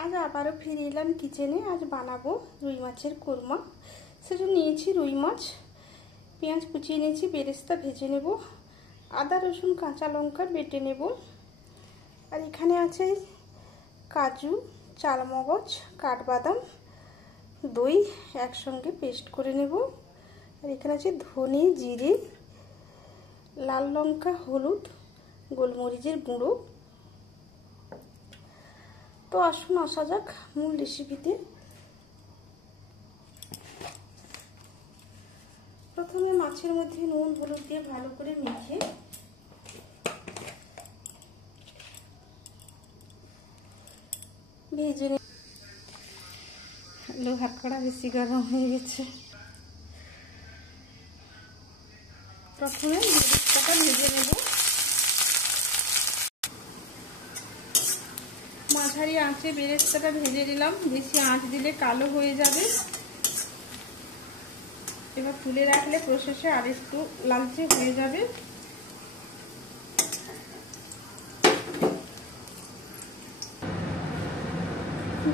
आज आबारो फिरे एलाम किचेने। आज बानाबो रुई माछेर कोरमा। सेजন্য নিয়েছি রুই মাছ, পেঁয়াজ কুচিয়ে নিয়েছি, বেরেস্তা ভেজে নেব, আদা রসুন কাঁচা লঙ্কা বেটে নেব। আর এখানে আছে কাজু, চালমগজ, কাঠবাদাম, দই একসঙ্গে পেস্ট করে নেব। আর এখানে আছে ধনে, জিরে, লাল লঙ্কা, হলুদ, গোলমরিচের গুঁড়ো। তো আসুন আসা যাক মূল রেসিপিতে। প্রথমে মাছের মধ্যে নুন হলুদ দিয়ে ভালো করে মেখে ভেজে নেব। লোহার কড়া বেশি গরম হয়ে গেছে। প্রথমে বেরেস্তাটা ভেজে নেব। মাঝারি আঁচে বেরেস্তাটা ভেজে নিলাম, বেশি আঁচ দিলে কালো হয়ে যাবে। এবার তুলে রাখলে প্রসেসে আর একটু লালচে হয়ে যাবে।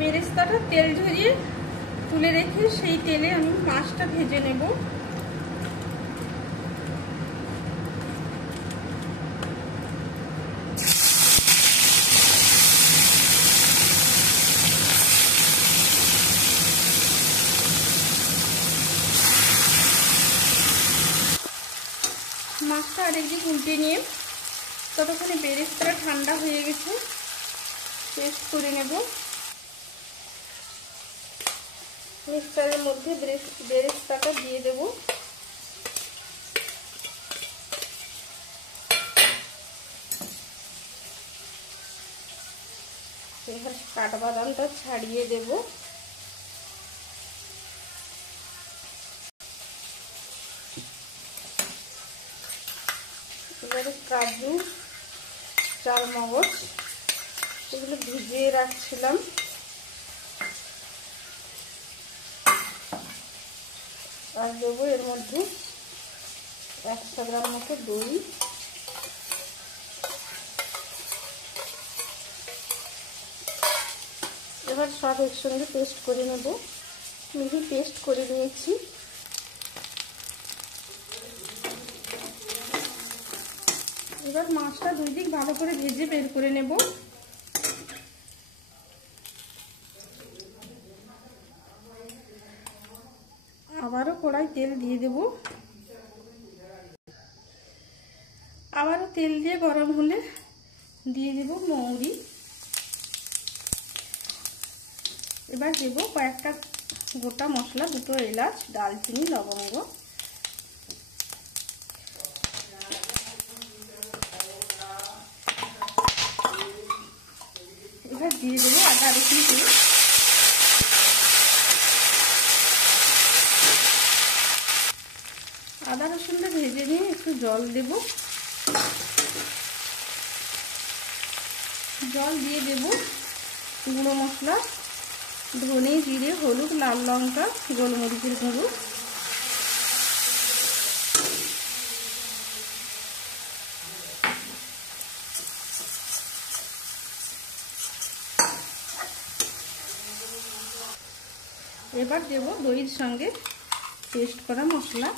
বেরেস্তাটা তেল ঝরিয়ে তুলে রেখে সেই তেলে আমি মাছটা ভেজে নেব। মাছটা আরেকদিক উল্টে নিয়ে ততক্ষণে বেরেস্তাটা ঠান্ডা হয়ে গেছে, পেস্ট করে নেব। মিক্সচারের মধ্যে বেরেস্তাটা দিয়ে দেব। এবার কাঠবাদামটা ছাড়িয়ে দেব। এবারে কাজু, চালমগজ এগুলো ভিজিয়ে রাখছিলাম, আর দেবো এর মধ্যে 100 গ্রাম মতো দই। এবার সব একসঙ্গে পেস্ট করে নেব। মিহি পেস্ট করে নিয়েছি। এবার মাছটা দুই দিক ভালো করে ভেজে বের করে নেব। আবারও কড়াই তেল দিয়ে দেব। আবারও তেল দিয়ে গরম হলে দিয়ে দেব মৌরি। এবার দেব কয়েকটা গোটা মশলা, 2টো এলাচ, দারচিনি, লবঙ্গ। এবার দিয়ে দেবো আদা রসুন পেস্ট। আদা রসুনটা ভেজে নিয়ে একটু জল দেব। জল দিয়ে দেব গুঁড়ো মশলা, ধনে, জিরে, হলুদ, লাল লঙ্কা, গোলমরিচের গুঁড়ো। এবার দেব দইয়ের সঙ্গে পেস্ট করা মশলা।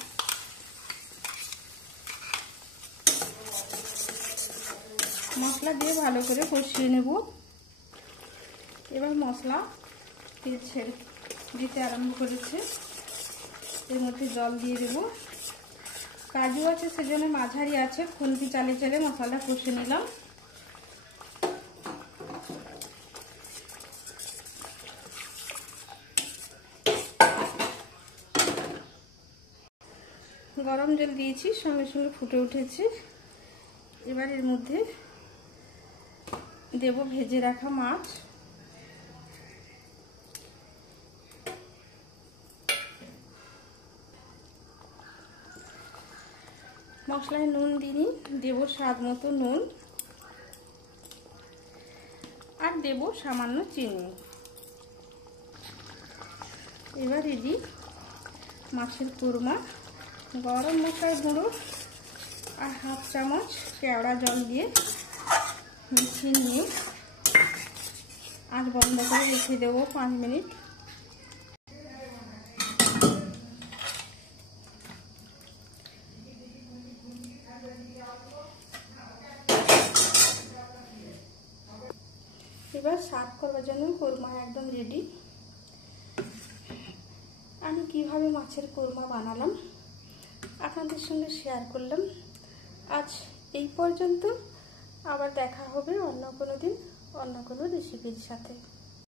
মশলা দিয়ে ভালো করে কষিয়ে নেব। এবার মশলা তেল ছেড়ে দিতে আরম্ভ করেছে। এর মধ্যে জল দিয়ে দেব। কাজু আছে সেজন্য মাঝারি আছে খুন্তি চালিয়ে চালিয়ে মশলা কষে নিলাম। গরম জল দিয়েছি, সঙ্গে সঙ্গে ফুটে উঠেছে। এবার এর মধ্যে দেব ভেজে রাখা মাছ। মশলায় নুন দিইনি, দেব স্বাদ মতো নুন, আর দেব সামান্য চিনি। এবার রেডি মাছের কোরমা। গরম মশলার গুঁড়ো আর 1/2 চামচ কেওড়া জল দিয়ে মিশিয়ে নিয়ে আঁচ বন্ধ করে রেখে দেবো 5 মিনিট। এবার সার্ভ করার জন্য কোরমা একদম রেডি। আমি কিভাবে মাছের কোরমা বানালাম আপনাদের সঙ্গে শেয়ার করলাম। আজ এই পর্যন্ত, আবার দেখা হবে অন্য কোনো দিন অন্য কোনো রেসিপির সাথে।